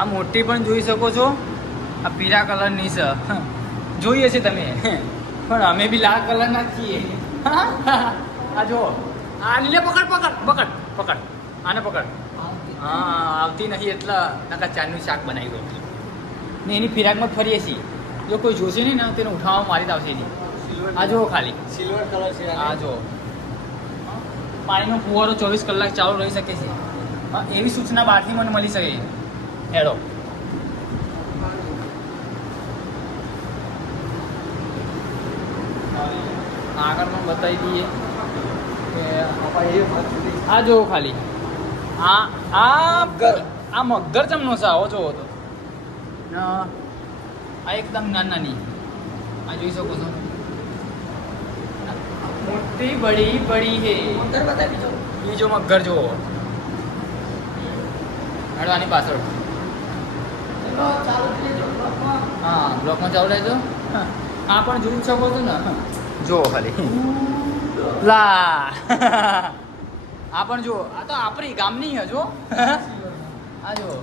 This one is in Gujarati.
આ મોટી પણ જોઈ શકો છો. આ પીળા કલરની છે. જોઈએ છે તમે, પણ અમે બી લાલ કલરના જ છીએ. આ જો આ લીલે પકડ પકડ પકડ પકડ આને પકડ. હા આવતી નહીં એટલે નકા ચારનું શાક બનાવી દો ને એની ફિરાકમાં ફરીએ છીએ. જો કોઈ જોશે નહીં ને તેને ઉઠાવવામાં મારી જ આવશે એની. આ જુઓ ખાલી સિલ્વર કલર છે. આ જુઓ પાણીનો ફુવારો 24 કલાક ચાલુ રહી શકે છે. એવી સૂચના બહારથી મને મળી શકે. હેડો આગળ પણ બતાવી દઈએ કે આ જુઓ ખાલી આ મગર ચમનો છે. આવો જોવો તો આ એકદમ નાની આ જોઈ શકો છો. મોટી બડી બડી હે. બીજો મગર જુઓ. હળવાની પાછળ હા બ્લોકમાં ચાલુ રહેજો. આ પણ જોઈ શકો છો ને. જુઓ ખાલી લા આ પણ જુઓ. આ તો આપણી ગામની હજો. આ જુઓ